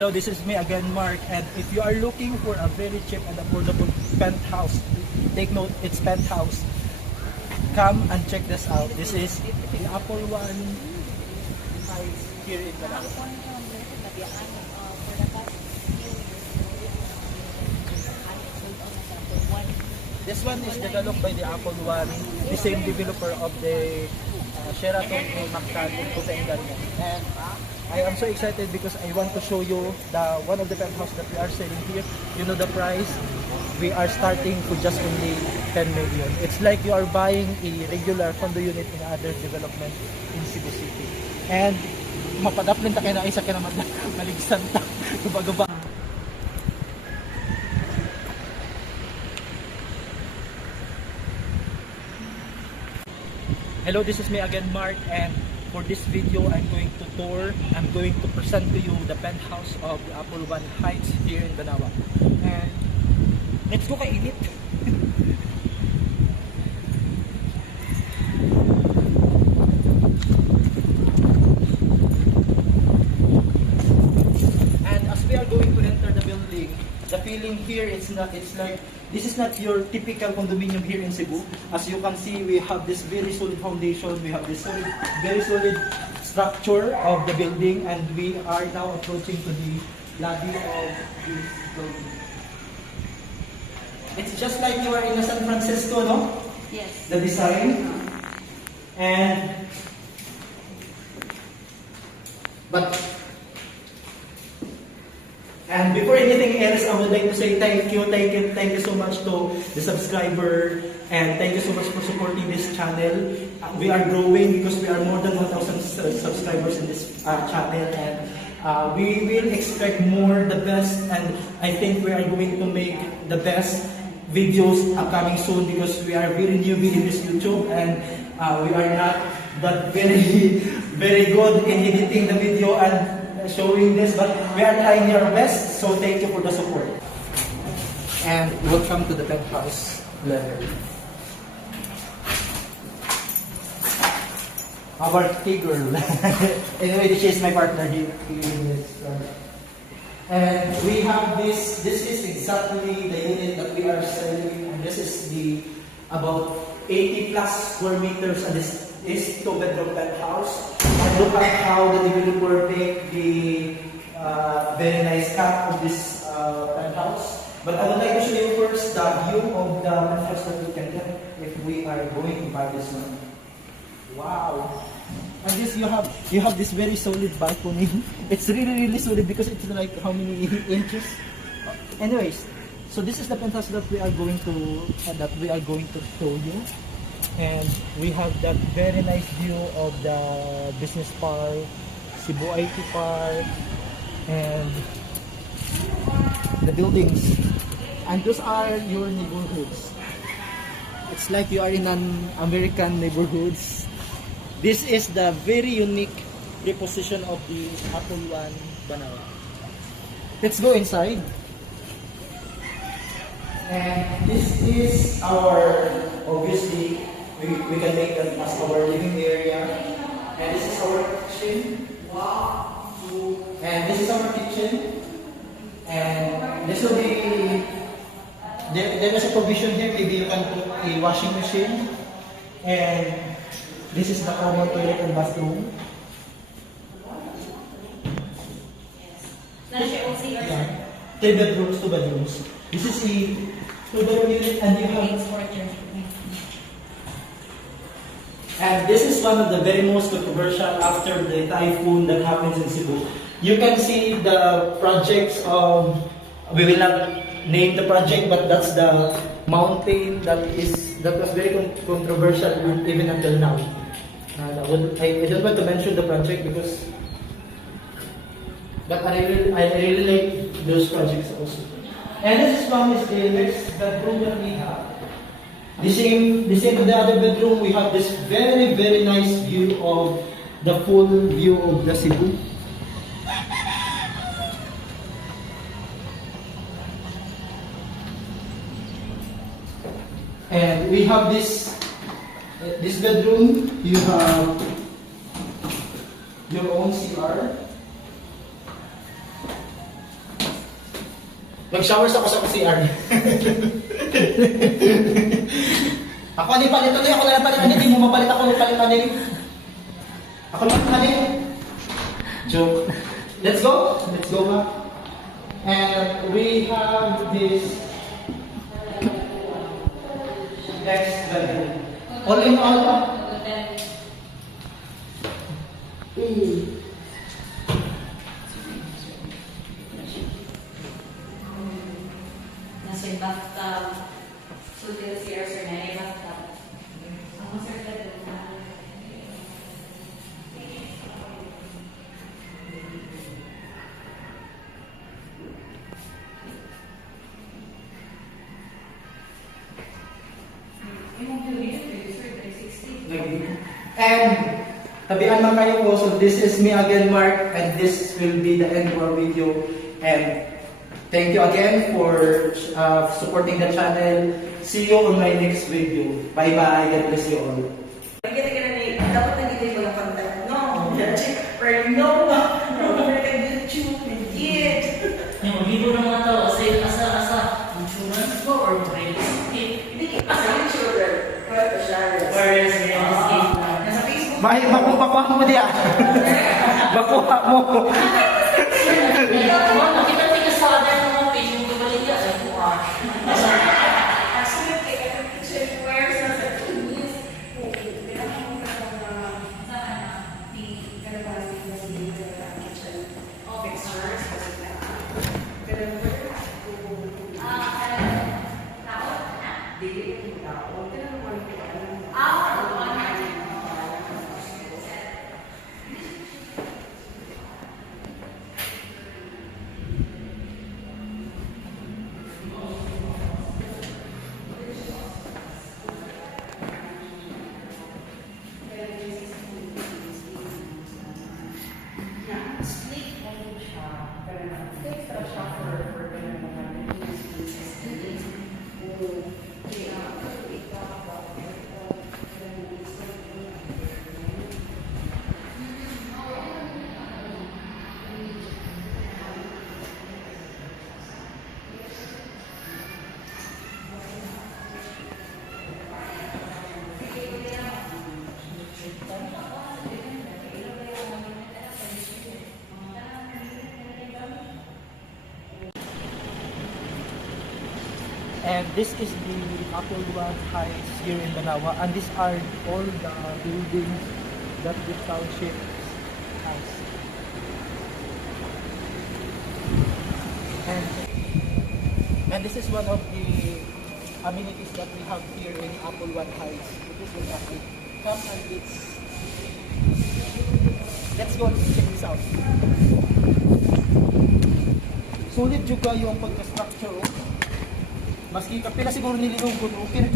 Hello, this is me again, Mark, and if you are looking for a very cheap and affordable penthouse, take note, it's penthouse. Come and check this out. This is the Apple One Heights here in Manila. This one is developed by the Apple One, the same developer of the Sheraton in Mactan in Cotaingan. And I am so excited because I want to show you one of the penthouse that we are selling here. You know the price. We are starting to just only 10 million. It's like you are buying a regular condo unit in other development in Cebu City. And mapadaplin ta kayo na isa ka naman maligsan ta. Gaba-gaba. Hello, this is me again, Mark, and for this video, I'm going to present to you the penthouse of the Apple One Heights here in Banawa. And let's go kainit! And as we are going to enter the building, the feeling here it's like this is not your typical condominium here in Cebu. As you can see, we have this very solid foundation, we have this very solid structure of the building, and we are now approaching to the lobby of this building. It's just like you are in San Francisco, no? Yes. The design. And before anything else, I would like to say thank you so much to the subscriber, and thank you so much for supporting this channel. We are growing because we are more than 1,000 subscribers in this channel, and we will expect more, the best, and I think we are going to make the best videos upcoming soon because we are very new in this YouTube, and we are not that very good in editing the video and showing this, but we are trying our best, so thank you for the support. And welcome to the penthouse level. Our T-girl. Anyway, she is my partner here in this. And we have this is exactly the unit that we are selling, and this is the about 80 plus square meters, and this is 2-bedroom penthouse. And look at how the developer make the very nice cut of this penthouse. But I would like to show you first the view of the penthouse that we can get if we are going to buy this one. Wow! And this you have this very solid balcony. It's really solid because it's like how many inches? Anyways, so this is the penthouse that we are going to show you. And we have that very nice view of the business park, Cebu IT Park, and the buildings. And those are your neighborhoods. It's like you are in an American neighborhoods. This is the very unique reposition of the Apple One Banawa. Let's go inside. And this is our, obviously, we can make that as our living area. And this is our kitchen. Wow! And this is our kitchen. And this will be, there is a provision here, maybe you can put a washing machine. And this is the common toilet and bathroom. Yeah. 3 bedrooms, 2 bedrooms. This is a 2-bedroom unit, and you have. And this is one of the very most controversial after the typhoon that happens in Cebu. You can see the projects of, we will not name the project, but that's the mountain that was very controversial even until now. I don't want to mention the project because, but I really like those projects also. And this is one is the next bedroom that we have. The same with the other bedroom, we have this very nice view of the full view of the Cebu. And we have this bedroom, you have your own CR. Nag-showers ako sa CR. Ako ano yung palit tuloy, ako na lang palit, hindi mo mapalit ako ng palit ano yun. Ako lang ano yun. Joke. Let's go ma. And we have this next level. All in all, Nasa yung bathtub. So, dito si Sir na yung bathtub. Ang masarap na doon na. Yung view dito, sir, 360. and tabihan man kayo po. So this is me again, Mark, and this will be the end of our video. And thank you again for supporting the channel. See you on my next video. Bye bye. God bless you all. Dapat nandito yung mga contact. No, or no, YouTube, legit. Yung video ng mga tao, asa insurance po or real estate. Hindi, asa YouTuber. Or Or real estate. nasa Facebook. Bakuha mo diya. Bakuha mo. Nakita tingin sa other mga page yung gumalik ka. Ay, buka. Actually, kaya kitchen wares na sa Tunis. Fixtures. And this is the Apple One Heights here in Banawa, and these are all the buildings that the township has. And this is one of the amenities that we have here in Apple One Heights. It is the traffic. Come and let's go and check this out. Sulit juga yung pagka-structure. Maski kapila siguro nililong ko, okay na.